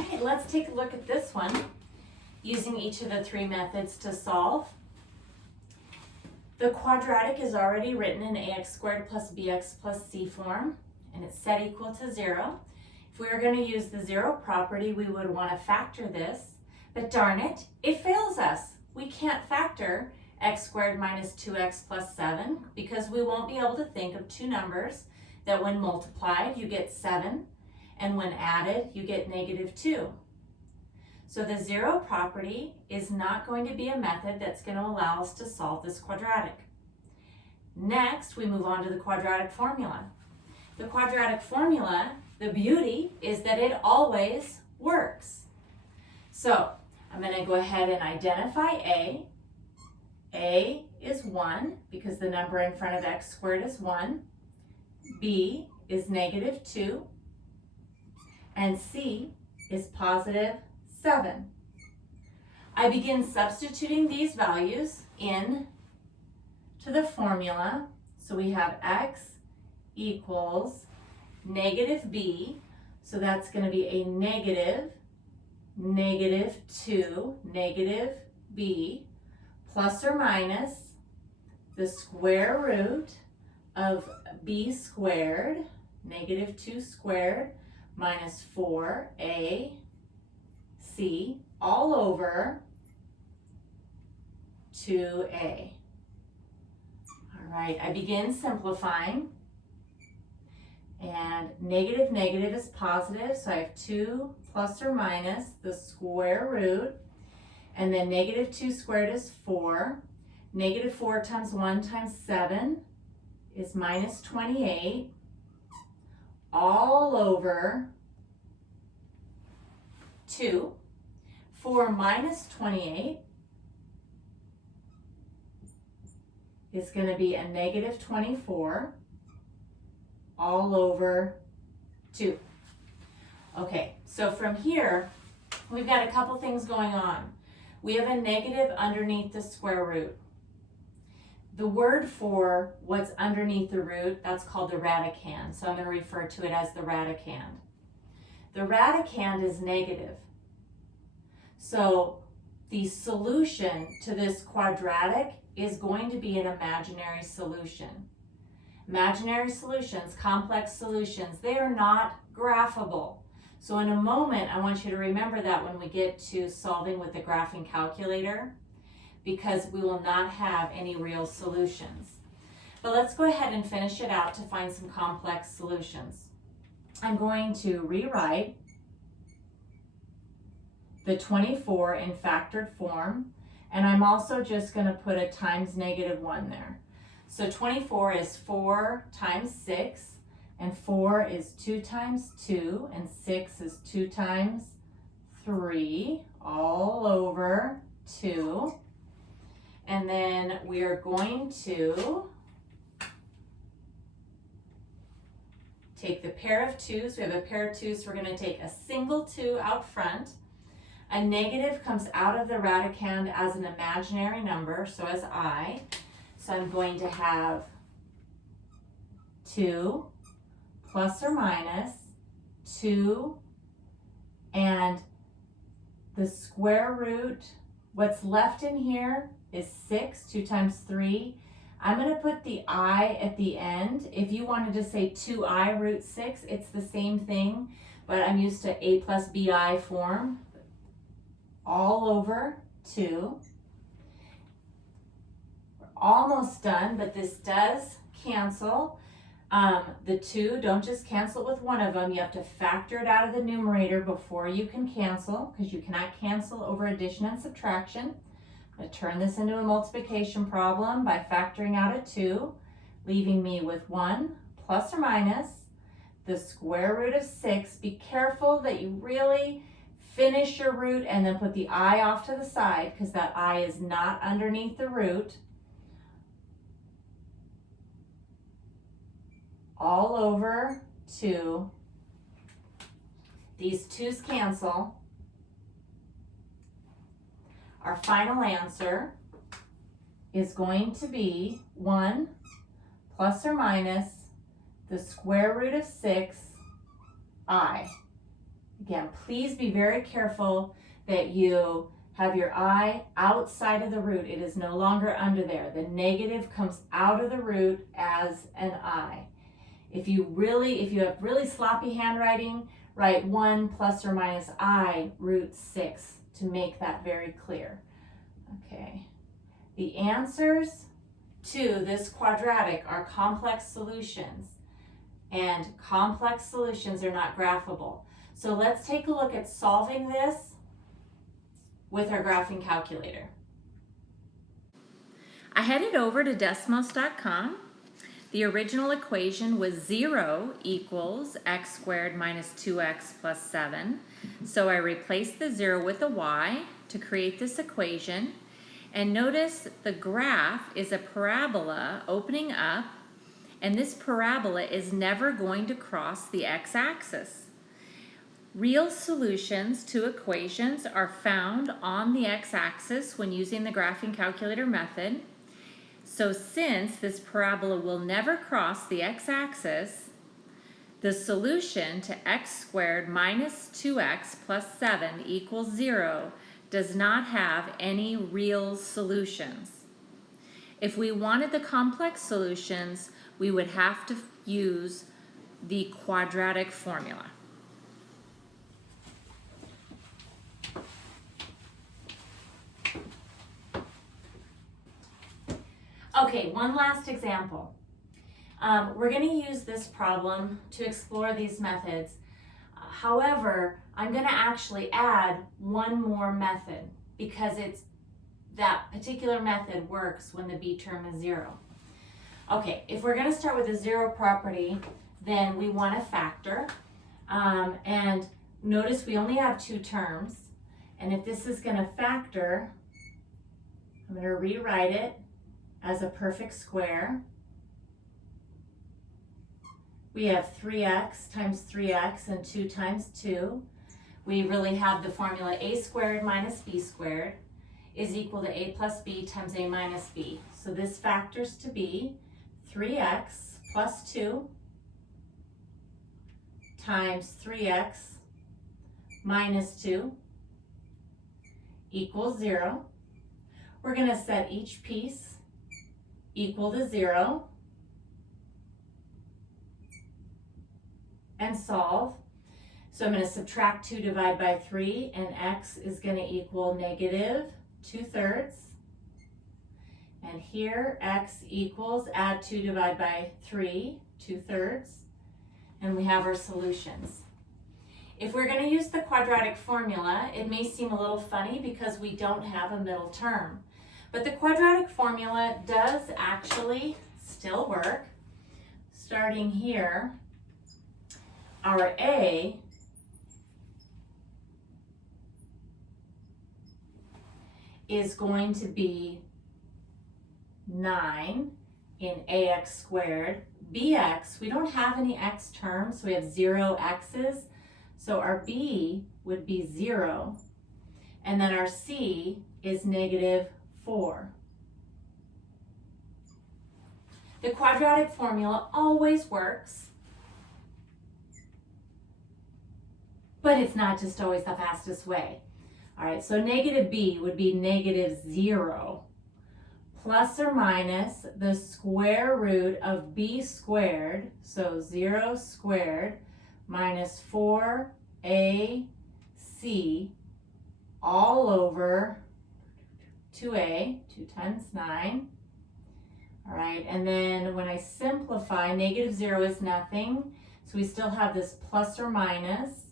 right, let's take a look at this one using each of the three methods to solve. The quadratic is already written in ax squared plus bx plus c form, and it's set equal to 0. If we were going to use the 0 property, we would want to factor this, but darn it, it fails us. We can't factor x squared minus 2x plus 7 because we won't be able to think of two numbers that when multiplied you get 7 and when added you get negative 2. So the 0 property is not going to be a method that's going to allow us to solve this quadratic. Next, we move on to the quadratic formula. The quadratic formula, the beauty is that it always works. So I'm going to go ahead and identify A. A is 1 because the number in front of x squared is 1. B is negative 2. And C is positive 7. I begin substituting these values in to the formula. So we have x equals negative b. So that's going to be a negative 2, negative b, plus or minus the square root of b squared, negative 2 squared, minus 4ac, all over 2a. All right, I begin simplifying. And negative is positive, so I have 2 plus or minus the square root. And then negative 2 squared is 4. Negative 4 times 1 times 7 is minus 28, all over 2. 4 minus 28 is going to be a negative 24, all over 2. Okay, so from here, we've got a couple things going on. We have a negative underneath the square root. The word for what's underneath the root, that's called the radicand. So I'm going to refer to it as the radicand. The radicand is negative. So the solution to this quadratic is going to be an imaginary solution. Imaginary solutions, complex solutions, they are not graphable. So in a moment, I want you to remember that when we get to solving with the graphing calculator, because we will not have any real solutions. But let's go ahead and finish it out to find some complex solutions. I'm going to rewrite the 24 in factored form, and I'm also just going to put a times negative 1 there. So 24 is 4 times 6, and 4 is 2 times 2, and 6 is 2 times 3, all over 2. And then we are going to take the pair of 2s. We have a pair of 2s, so we're going to take a single 2 out front. A negative comes out of the radicand as an imaginary number, so as I. So I'm going to have 2 plus or minus 2 and the square root. What's left in here is 6, 2 times 3. I'm going to put the I at the end. If you wanted to say 2i root 6, it's the same thing, but I'm used to a plus bi form. All over 2. We're almost done, but this does cancel. The 2, don't just cancel with one of them. You have to factor it out of the numerator before you can cancel, because you cannot cancel over addition and subtraction. I'm going to turn this into a multiplication problem by factoring out a 2, leaving me with 1 plus or minus the square root of 6. Be careful that you really finish your root and then put the I off to the side, because that I is not underneath the root. All over 2. These 2's cancel. Our final answer is going to be 1 plus or minus the square root of 6, I. Again, please be very careful that you have your I outside of the root. It is no longer under there. The negative comes out of the root as an I. If you have really sloppy handwriting, write 1 plus or minus I root 6 to make that very clear. Okay. The answers to this quadratic are complex solutions, and complex solutions are not graphable. So let's take a look at solving this with our graphing calculator. I headed over to Desmos.com. The original equation was 0 equals x squared minus 2x plus 7. So I replaced the 0 with a y to create this equation. And notice the graph is a parabola opening up, and this parabola is never going to cross the x-axis. Real solutions to equations are found on the x-axis when using the graphing calculator method. So since this parabola will never cross the x-axis, the solution to x squared minus 2x plus 7 equals 0 does not have any real solutions. If we wanted the complex solutions, we would have to use the quadratic formula. Okay, one last example. We're going to use this problem to explore these methods. However, I'm going to actually add one more method because that particular method works when the b term is 0. Okay, if we're going to start with a 0 property, then we want to factor. And notice we only have 2 terms. And if this is going to factor, I'm going to rewrite it as a perfect square. We have 3x times 3x and 2 times 2. We really have the formula a squared minus b squared is equal to a plus b times a minus b. So this factors to be 3x plus 2 times 3x minus 2 equals 0. We're going to set each piece equal to 0 and solve. So I'm going to subtract 2 divided by 3, and x is going to equal negative 2/3. And here x equals, add 2 divided by 3, 2/3. And we have our solutions. If we're going to use the quadratic formula, it may seem a little funny because we don't have a middle term. But the quadratic formula does actually still work. Starting here, our a is going to be 9 in ax squared. Bx, we don't have any x terms, so we have 0 x's. So our b would be 0. And then our c is negative 4. The quadratic formula always works, but it's not just always the fastest way. All right, so negative b would be negative 0 plus or minus the square root of b squared, so 0 squared minus 4ac all over 2a, 2 times 9. All right, and then when I simplify, negative 0 is nothing, so we still have this plus or minus,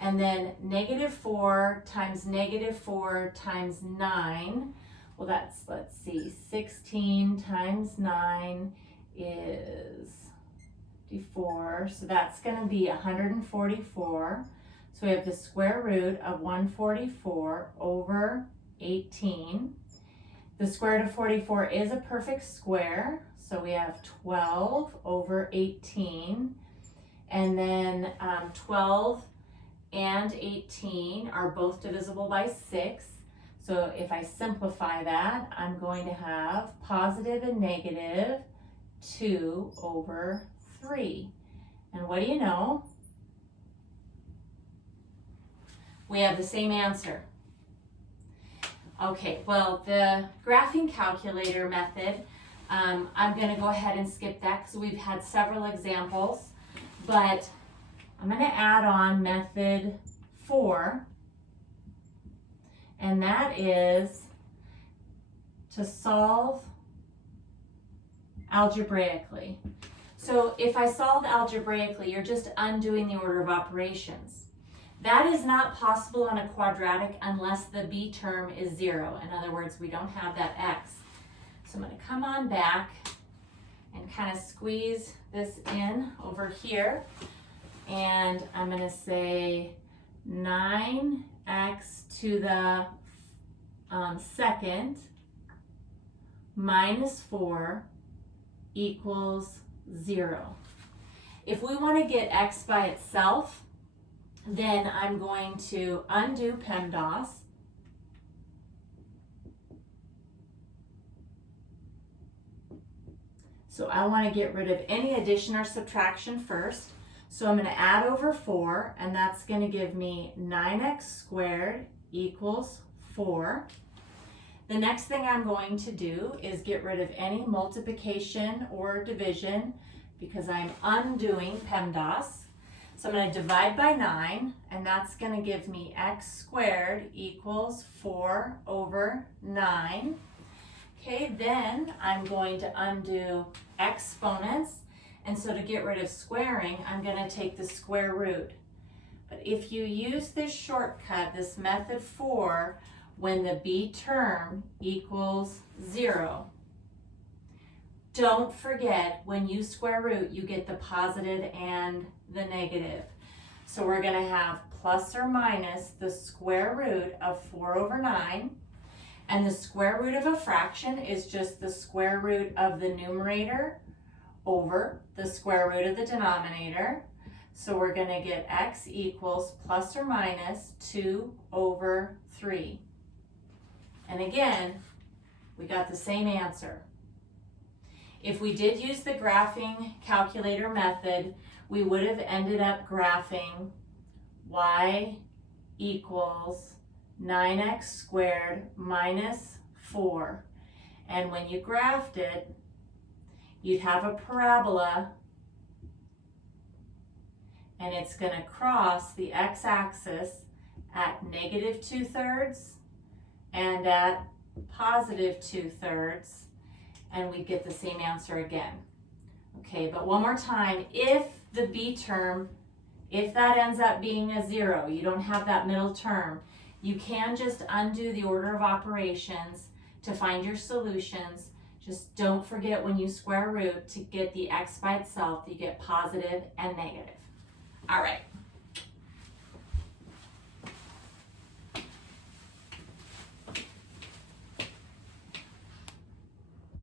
and then negative 4 times negative 4 times 9, well that's, let's see, 16 times 9 is 54, so that's going to be 144. So we have the square root of 144 over 18. The square root of 44 is a perfect square, so we have 12 over 18. And then 12 and 18 are both divisible by 6. So if I simplify that, I'm going to have positive and negative 2 over 3. And what do you know? We have the same answer. Okay, well, the graphing calculator method, I'm going to go ahead and skip that because we've had several examples, but I'm going to add on method 4, and that is to solve algebraically. So if I solve algebraically, you're just undoing the order of operations. That is not possible on a quadratic unless the b term is 0. In other words, we don't have that x. So I'm going to come on back and kind of squeeze this in over here. And I'm going to say 9x to the second minus 4 equals 0. If we want to get x by itself, then I'm going to undo PEMDAS. So I want to get rid of any addition or subtraction first. So I'm going to add over 4, and that's going to give me 9x squared equals 4. The next thing I'm going to do is get rid of any multiplication or division because I'm undoing PEMDAS. So I'm going to divide by 9, and that's going to give me x squared equals 4 over 9. Okay, then I'm going to undo exponents, and so to get rid of squaring, I'm going to take the square root. But if you use this shortcut, this method 4, when the b term equals 0, don't forget when you square root, you get the positive and the negative. So we're going to have plus or minus the square root of 4 over 9. And the square root of a fraction is just the square root of the numerator over the square root of the denominator. So we're going to get x equals plus or minus 2 over 3. And again, we got the same answer. If we did use the graphing calculator method, we would have ended up graphing y equals 9x squared minus 4. And when you graphed it, you'd have a parabola, and it's going to cross the x-axis at negative 2/3 and at positive 2/3, and we get the same answer again. Okay, but one more time, if the b term, if that ends up being a 0, you don't have that middle term, you can just undo the order of operations to find your solutions. Just don't forget when you square root to get the x by itself, you get positive and negative. All right.